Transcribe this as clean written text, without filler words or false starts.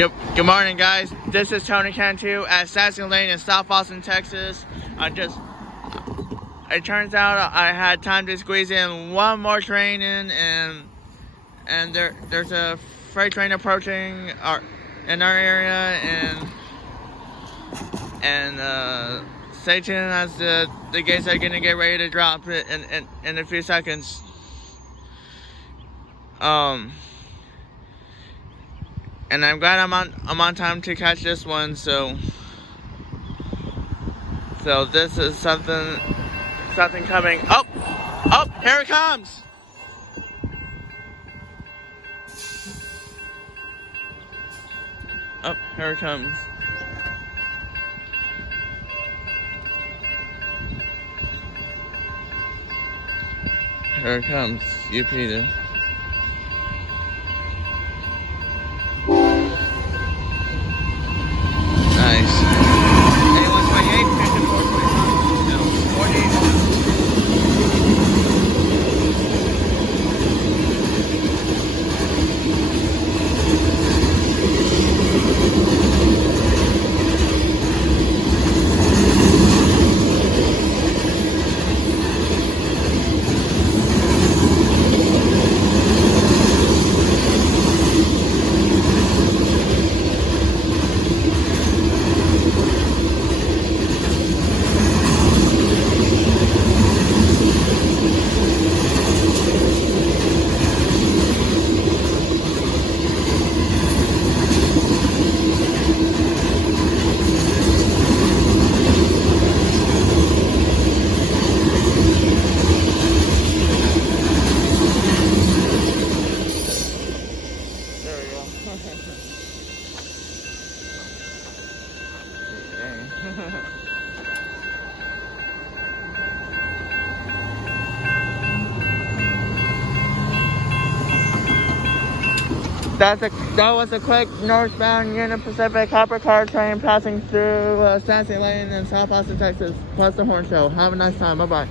Good morning, guys. This is Tony Cantu at Stassney Lane in South Austin, Texas. It turns out I had time to squeeze in one more train in, and there's a freight train approaching in our area, and stay tuned as the gates are gonna get ready to drop in a few seconds. And I'm glad I'm on time to catch this one. So this is something coming. Oh, here it comes. Oh, here it comes. Here it comes, you Peter. Nice. Anyone 28, 54, 25? No, 40. That was a quick Northbound Union Pacific copper car train passing through Stassney Lane in South Austin, Texas, plus the horn show. Have a nice time. Bye-bye.